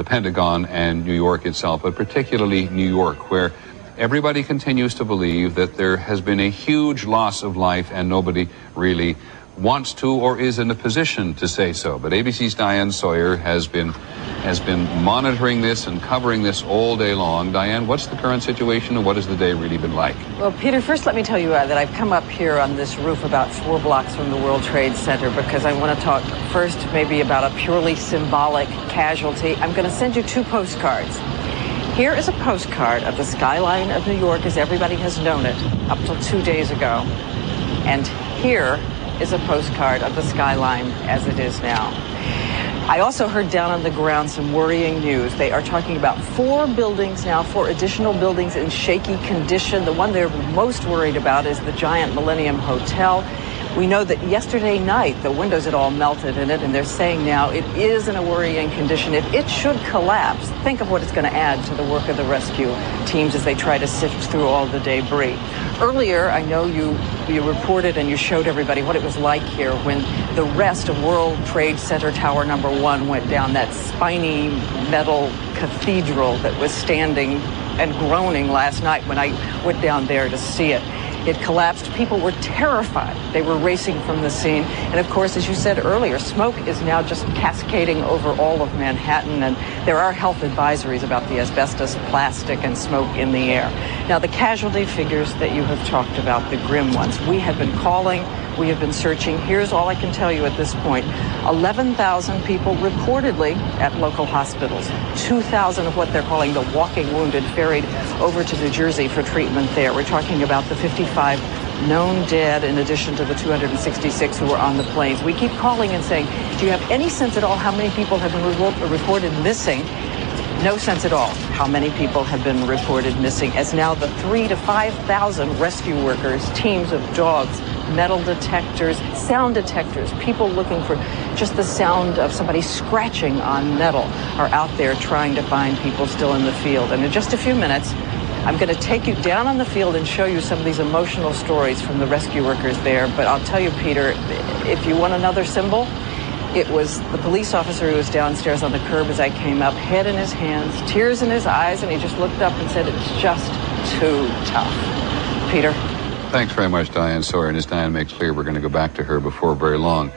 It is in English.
the Pentagon and New York itself, but particularly New York, where everybody continues to believe that there has been a huge loss of life and nobody really wants to or is in a position to say so. But ABC's Diane Sawyer has been monitoring this and covering this all day long. Diane, what's the current situation and what has the day really been like? Well, Peter, first let me tell you that I've come up here on this roof about 4 blocks from the World Trade Center because I want to talk first maybe about a purely symbolic casualty. I'm going to send you 2 postcards. Here is a postcard of the skyline of New York as everybody has known it up till 2 days ago. And here is a postcard of the skyline as it is now. I also heard down on the ground some worrying news. They are talking about 4 buildings now, 4 additional buildings in shaky condition. The one they're most worried about is the giant Millennium Hotel. We know that yesterday night the windows had all melted in it, and they're saying now it is in a worrying condition. If it should collapse, think of what it's going to add to the work of the rescue teams as they try to sift through all the debris. Earlier, I know you reported and you showed everybody what it was like here when the rest of World Trade Center Tower number 1 went down, that spiny metal cathedral that was standing and groaning last night when I went down there to see it. It collapsed. People were terrified. They were racing from the scene. And of course, as you said earlier, smoke is now just cascading over all of Manhattan. And there are health advisories about the asbestos, plastic, and smoke in the air. Now, the casualty figures that you have talked about, the grim ones, we have been calling. We have been searching. Here's all I can tell you at this point. 11,000 people reportedly at local hospitals. 2,000 of what they're calling the walking wounded ferried over to New Jersey for treatment there. We're talking about the 55 known dead in addition to the 266 who were on the planes. We keep calling and saying, do you have any sense at all how many people have been reported missing? No sense at all how many people have been reported missing, as now the 3,000 to 5,000 rescue workers, teams of dogs, metal detectors, sound detectors, people looking for just the sound of somebody scratching on metal are out there trying to find people still in the field. And in just a few minutes, I'm going to take you down on the field and show you some of these emotional stories from the rescue workers there. But I'll tell you, Peter, if you want another symbol, it was the police officer who was downstairs on the curb as I came up, head in his hands, tears in his eyes, and he just looked up and said, it's just too tough. Peter? Thanks very much, Diane Sawyer. And as Diane makes clear, we're going to go back to her before very long.